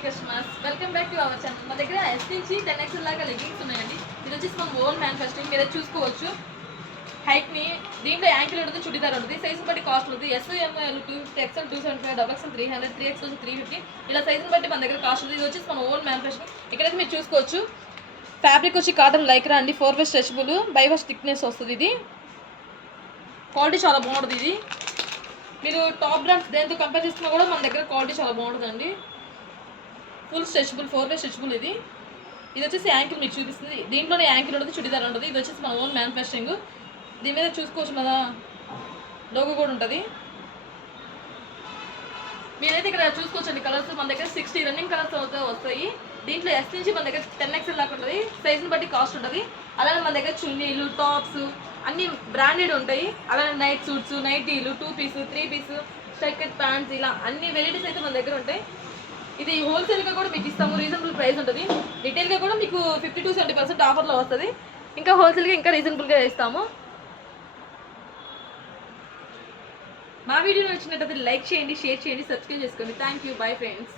Morning customers, welcome back to our channel. మా దగ్గర yes నుంచి 10XL దాకా లెగ్గింగ్స్ ఉన్నాయండి. ఇది వచ్చేసి మనం ఓన్ మ్యానుఫ్యాక్చరింగ్, మీరు చూసుకోవచ్చు. హైట్ని దీంట్లో యాంకిల్ ఉంటుంది, చుడిదార్ ఉంటుంది, సైజుని బట్టి కాస్ట్ ఉంటుంది. SML 250, XL 275, XXL 300, 3XL 350 ఇలా సైజుని బట్టి మన దగ్గర కాస్ట్ ఉంటుంది. ఇది వచ్చేసి మన ఓన్ మ్యానుఫ్యాక్చరింగ్. ఇక్కడైతే మీరు చూసుకోవచ్చు. ఫ్యాబ్రిక్ వచ్చి కాటన్ లైక్రా అండి, 4 వే స్ట్రెచబుల్, 5 వే థిక్నెస్ వస్తుంది. ఇది క్వాలిటీ చాలా బాగుంటుంది. ఇది మీరు టాప్ బ్రాండ్స్ దేంతో కంపేర్ చేసుకున్నా కూడా మన దగ్గర క్వాలిటీ చాలా బాగుంటుందండి. ఫుల్ స్ట్రెచబుల్, 4 వే స్ట్రెచబుల్. ఇది వచ్చేసి యాంకిల్ మీకు చూపిస్తుంది. దీంట్లోనే యాంకిల్ ఉంటుంది, చుడిదార్ ఉంటుంది. ఇది వచ్చేసి మన ఓన్ మ్యానుఫ్యాక్చరింగ్. దీని మీద చూసుకోవచ్చు, మన లోగో కూడా ఉంటుంది. మీరైతే ఇక్కడ చూసుకోవచ్చండి. కలర్స్ మన దగ్గర 60 రన్నింగ్ కలర్స్ అవుతాయి వస్తాయి. దీంట్లో ఎస్ నుంచి మన దగ్గర 10XL దాకా ఉంటుంది. సైజుని బట్టి కాస్ట్ ఉంటుంది. అలానే మన దగ్గర చున్నీలు, టాప్స్ అన్ని బ్రాండెడ్ ఉంటాయి. అలానే నైట్ సూట్స్, నైటీలు, 2 పీస్, 3 పీస్, స్ట్రైకెట్ ప్యాంట్స్, ఇలా అన్ని వెరైటీస్ అయితే మన దగ్గర ఉంటాయి. ఇది హోల్సేల్గా కూడా మీకు ఇస్తాము, రీజనబుల్ ప్రైస్ ఉంటుంది. రిటైల్గా కూడా మీకు 50 to 70% ఆఫర్లో వస్తుంది. ఇంకా హోల్సేల్గా ఇంకా రీజనబుల్గా ఇస్తాము. మా వీడియో నచ్చినట్లయితే లైక్ చేయండి, షేర్ చేయండి, సబ్స్క్రైబ్ చేసుకోండి. Thank you, bye friends.